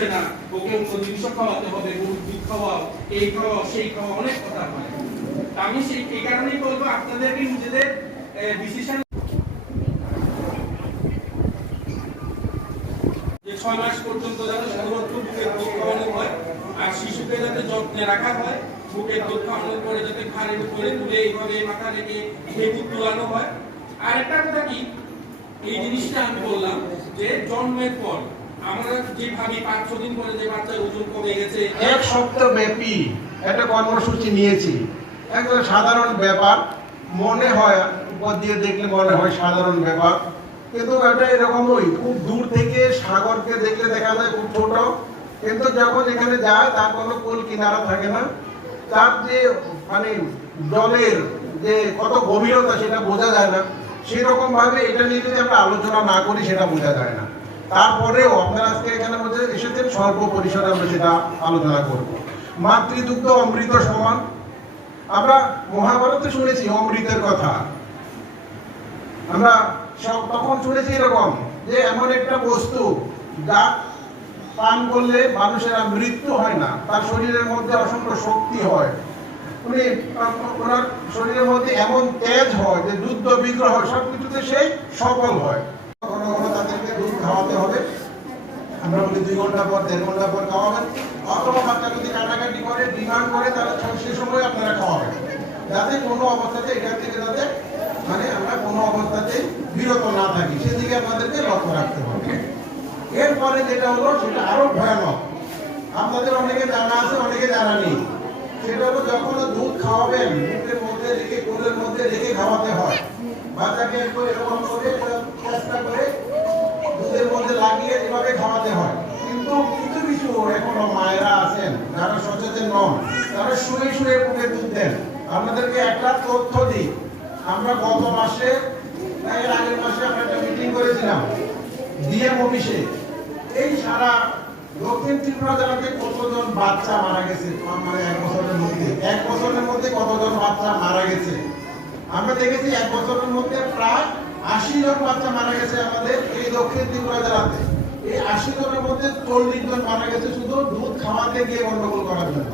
হচ্ছে না, ওকে অন্য জিনিস খাওয়াতে হবে, গরুর দুধ খাওয়াও, এই খাওয়াও, সেই খাওয়াও, অনেক কথা হয়। আমি এই কারণেই বলবো আপনাদেরকে নিজেদের ডিসিশন যে 6 মাস পর্যন্ত যাতে শুধুমাত্র বুকের দুধ খাওয়ানো হয়, আর শিশুকে যাতে যত্নে রাখা হয়, বুকের দুধ খাওয়ানোর পরে যাতে ঘাড়ের উপরে তুলে এইভাবে মাথা রেখে দুধ তোলানো হয়। আর একটা কথা কি, এই জিনিসটা আমি বললাম যে জন্মের পর আমরা যে ভাবি 5-6 দিন পরে যে বাচ্চার ওজন কমে গেছে, এক সপ্তাহ ব্যাপী একটা কর্মসূচি নিয়েছি। একদম সাধারণ ব্যাপার মনে হয়, উপর দিয়ে দেখলে মনে হয় সাধারণ ব্যাপার, কিন্তু এটা এরকমই। খুব দূর থেকে সাগরকে দেখলে দেখা যায় খুব ছোট, কিন্তু যখন এখানে যায় তার কোনো কুল কিনারা থাকে না। তার যে মানে জলের যে কত গভীরতা সেটা বোঝা যায় না। সেরকম ভাবে এটা নিয়ে যদি আমরা আলোচনা না করি সেটা বোঝা যায় না। তারপরেও আপনারা আজকে এখানে মধ্যে এসেছেন, স্বল্প পরিসরে আমরা সেটা আলোচনা করব। মাতৃদুগ্ধ অমৃত সমান। আমরা মহাভারতে শুনেছি অমৃতের কথা, আমরা সব তখন শুনেছি এরকম যে এমন একটা বস্তু যা পান করলে মানুষের আর মৃত্যু হয় না, তার শরীরের মধ্যে অসংখ্য শক্তি হয়, উনি ওনার শরীরের মধ্যে এমন তেজ হয় যে যুদ্ধ বিগ্রহ সবকিছুতে সেই সফল হয়। ঘন ঘন তাদেরকে দুধ খাওয়াতে হবে। আমরা বলি 2 ঘন্টা পর 1.5 ঘন্টা পর খাওয়াবেন, অথবা বাচ্চা যদি কাটাকাটি করে ডিমান্ড করে তাহলে সে সময় আপনারা খাওয়াবেন, যাতে কোনো অবস্থাতে এখান থেকে যাতে মানে আমরা কোনো অবস্থাতে বিরত না থাকি, সেদিকে আপনাদেরকে লক্ষ্য রাখতে হবে। এরপরে যেটা হলো সেটা আরো ভয়ানক, আপনাদের অনেকে জানা আছে অনেকে জানা নেই। সেটা হলো যখন দুধ খাওয়াবেন মুখের মধ্যে রেখে কোলের মধ্যে রেখে খাওয়াতে হয়। বাচ্চাকে এরকম করে চেষ্টা করে দুধের মধ্যে লাগিয়ে এভাবে খাওয়াতে হয়। কিন্তু কিছু কিছু এখনো মায়েরা আছেন যারা সচেতন নন, তারা শুয়ে শুয়ে মুখে দুধ দেন। আপনাদেরকে একটা তথ্য দিই, আমরা গত মাসে এর আগের মাসে আমরা একটা মিটিং করেছিলাম ডিএম অফিসে। এই সারা দক্ষিণ ত্রিপুরা জেলাতে কতজন বাচ্চা মারা গেছে, মানে 1 বছরের মধ্যে কতজন বাচ্চা মারা গেছে আমরা দেখেছি। 1 বছরের মধ্যে প্রায় 80 জন বাচ্চা মারা গেছে আমাদের এই দক্ষিণ ত্রিপুরা জেলাতে। এই 80 জনের মধ্যে 40 জন মারা গেছে শুধু দুধ খাওয়াতে গিয়ে গন্ডগোল করার জন্য।